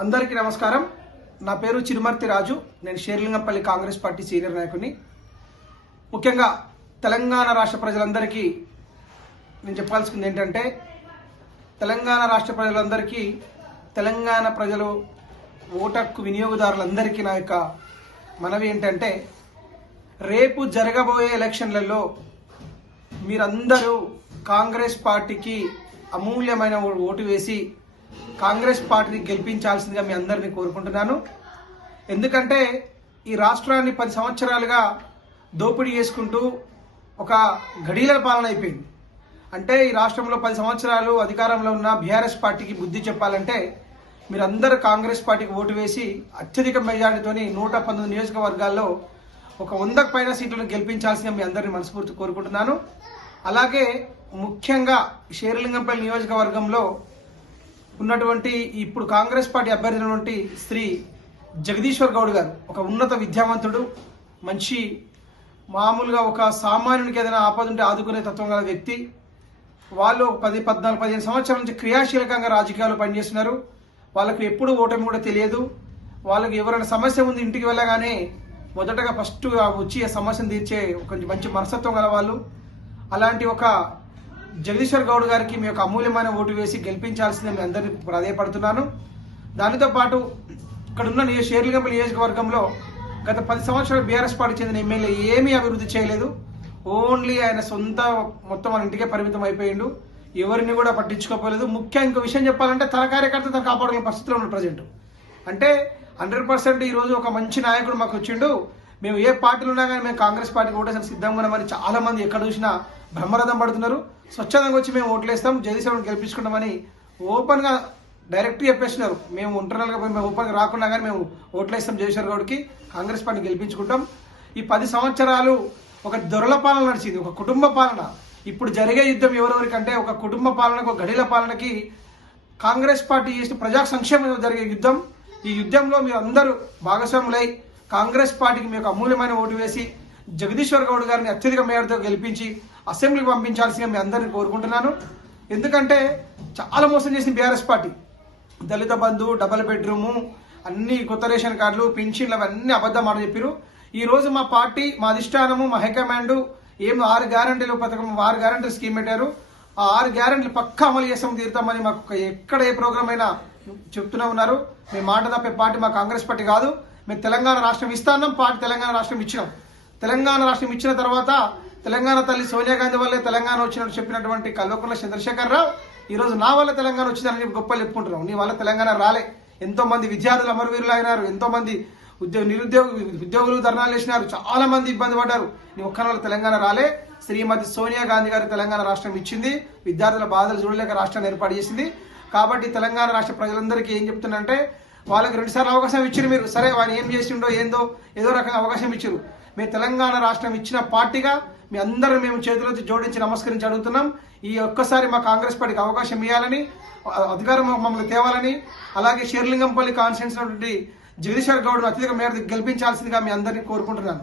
అందరికీ నమస్కారం. నా పేరు చిరుమర్తి రాజు. నేను షేర్లింగంపల్లి కాంగ్రెస్ పార్టీ సీనియర్ నాయకుడిని. ముఖ్యంగా తెలంగాణ రాష్ట్ర ప్రజలందరికీ నేను చెప్పాల్సింది ఏంటంటే, తెలంగాణ రాష్ట్ర ప్రజలందరికీ, తెలంగాణ ప్రజలు ఓటు హక్కు వినియోగదారులందరికీ నా యొక్క మనవి ఏంటంటే, రేపు జరగబోయే ఎలక్షన్లలో మీరందరూ కాంగ్రెస్ పార్టీకి అమూల్యమైన ఓటు వేసి కాంగ్రెస్ పార్టీని గెలిపించాల్సిందిగా మీ అందరినీ కోరుకుంటున్నాను. ఎందుకంటే ఈ రాష్ట్రాన్ని 10 సంవత్సరాలుగా దోపిడీ చేసుకుంటూ ఒక గడీల పాలన అయిపోయింది. అంటే ఈ రాష్ట్రంలో 10 సంవత్సరాలు అధికారంలో ఉన్న బీఆర్ఎస్ పార్టీకి బుద్ధి చెప్పాలంటే మీరందరూ కాంగ్రెస్ పార్టీకి ఓటు వేసి అత్యధిక మెజారిటీతోని 119 నియోజకవర్గాల్లో ఒక 100కు పైన సీట్లను గెలిపించాల్సిందిగా మీ అందరినీ మనస్ఫూర్తి కోరుకుంటున్నాను. అలాగే ముఖ్యంగా షేర్లింగంపల్లి నియోజకవర్గంలో ఉన్నటువంటి ఇప్పుడు కాంగ్రెస్ పార్టీ అభ్యర్థి శ్రీ జగదీశ్వర్ గౌడ్ గారు ఒక ఉన్నత విద్యావంతుడు, మంచి మామూలుగా ఒక సామాన్యునికి ఏదైనా ఆపద ఉంటే ఆదుకునే తత్వం గల వ్యక్తి. వాళ్ళు 15 సంవత్సరాల నుంచి క్రియాశీలకంగా రాజకీయాలు పనిచేస్తున్నారు. వాళ్ళకు ఎప్పుడు ఓటమి కూడా తెలియదు. వాళ్ళకి ఎవరైనా సమస్య ఉంది ఇంటికి వెళ్ళగానే మొదటగా ఫస్ట్ వచ్చి ఆ సమస్యను తీర్చే కొంచెం మంచి మనస్తత్వం గల వాళ్ళు. అలాంటి ఒక జగదీశ్వర్ గౌడ్ గారికి మీ యొక్క అమూల్యమైన ఓటు వేసి గెలిపించాల్సిందే మీ అందరినీ ప్రాధేయపడుతున్నాను. దానితో పాటు ఇక్కడ ఉన్న షేర్లింగంపల్లి నియోజకవర్గంలో గత 10 సంవత్సరాలు బీఆర్ఎస్ పార్టీ చెందిన ఎమ్మెల్యే ఏమీ అభివృద్ధి చేయలేదు. ఓన్లీ ఆయన సొంత మొత్తం మన ఇంటికే పరిమితం అయిపోయిండు. ఎవరిని కూడా పట్టించుకోపోలేదు. ముఖ్యంగా ఇంకో విషయం చెప్పాలంటే తన కార్యకర్త తను కాపాడుకునే పరిస్థితిలో ఉన్న ప్రజెంట్. అంటే 100% ఈరోజు ఒక మంచి నాయకుడు మాకు వచ్చిండు. మేము ఏ పార్టీలు ఉన్నా కానీ మేము కాంగ్రెస్ పార్టీకి ఓటేసానికి సిద్ధంగా ఉన్నామని చాలా మంది ఎక్కడ చూసినా బ్రహ్మరథం పడుతున్నారు. స్వచ్ఛందంగా వచ్చి మేము ఓట్లేస్తాం, జగదీశ్వరుని గెలిపించుకుంటామని ఓపెన్గా డైరెక్ట్ చెప్పేస్తున్నారు. మేము ఇంటర్నల్గా పోయి మేము ఓపెన్గా రాకున్నా కానీ మేము ఓట్లేస్తాం జగదీశ్వర్ గౌడ్కి, కాంగ్రెస్ పార్టీని గెలిపించుకుంటాం. ఈ 10 సంవత్సరాలు ఒక దొరల పాలన నడిచింది, ఒక కుటుంబ పాలన. ఇప్పుడు జరిగే యుద్ధం ఎవరెవరికంటే ఒక కుటుంబ పాలనకు, ఒక గడిల పాలనకి కాంగ్రెస్ పార్టీ చేసిన ప్రజా సంక్షేమం జరిగే యుద్ధం. ఈ యుద్ధంలో మీరు అందరూ భాగస్వాములై కాంగ్రెస్ పార్టీకి మీకు అమూల్యమైన ఓటు వేసి జగదీశ్వర్ గౌడ్ గారిని అత్యధిక మేరతో గెలిపించి అసెంబ్లీకి పంపించాల్సిందిగా మీ అందరినీ కోరుకుంటున్నాను. ఎందుకంటే చాలా మోసం చేసింది బీఆర్ఎస్ పార్టీ. దళిత బంధు, డబుల్ బెడ్రూము, అన్ని కొత్త రేషన్ కార్డులు, పింఛన్లు అవన్నీ అబద్ధం మాట చెప్పారు. ఈ రోజు మా పార్టీ, మా అధిష్టానము, మా హైకమాండ్ 6 గ్యారంటీలు పథకం, 6 గ్యారంటీలు స్కీమ్ పెట్టారు. ఆ 6 గ్యారంటీలు పక్కా అమలు చేస్తాం, తీరుతామని మాకు ఎక్కడ ఏ ప్రోగ్రామ్ అయినా చెప్తూనే ఉన్నారు. మేము మాట తప్పే పార్టీ మా కాంగ్రెస్ పార్టీ కాదు. మేము తెలంగాణ రాష్ట్రం ఇస్తాన్నాం, పార్టీ తెలంగాణ రాష్ట్రం ఇచ్చినాం. తెలంగాణ రాష్ట్రం ఇచ్చిన తర్వాత తెలంగాణ తల్లి సోనియా గాంధీ వల్లే తెలంగాణ వచ్చినట్టు చెప్పినటువంటి కల్వకుంట్ల చంద్రశేఖరరావు ఈరోజు నా వల్ల తెలంగాణ వచ్చిందని గొప్పలు చెప్పుకుంటున్నాం. నీ వల్ల తెలంగాణ రాలే. ఎంతో మంది విద్యార్థులు అమరవీరులు అయినారు, ఎంతో మంది ఉద్యోగులు ధర్నాలు చేసినారు, చాలా మంది ఇబ్బంది పడ్డారు. నీ ఒక్క వల్ల తెలంగాణ రాలే. శ్రీమతి సోనియా గాంధీ గారు తెలంగాణ రాష్ట్రం ఇచ్చింది, విద్యార్థుల బాధలు చూడలేక రాష్ట్రాన్ని ఏర్పాటు చేసింది. కాబట్టి తెలంగాణ రాష్ట్ర ప్రజలందరికీ ఏం చెప్తున్నంటే, వాళ్ళకి 2 సార్లు అవకాశం ఇచ్చారు. మీరు సరే వాడు ఏం చేసిండో ఏందో ఏదో రకంగా అవకాశం ఇచ్చారు. మీరు తెలంగాణ రాష్ట్రం ఇచ్చిన పార్టీగా మీ అందరూ మేము చేతులతో జోడించి నమస్కరించి అడుగుతున్నాం. ఈ ఒక్కసారి మా కాంగ్రెస్ పార్టీకి అవకాశం ఇవ్వాలని, అధికారం మమ్మల్ని తేవాలని, అలాగే షేర్లింగంపల్లి కాన్స్టిట్యూన్సీ జగదీశ్వర్ గౌడ్ను అత్యధిక మేరకు గెలిపించాల్సిందిగా మీ అందరినీ కోరుకుంటున్నాను.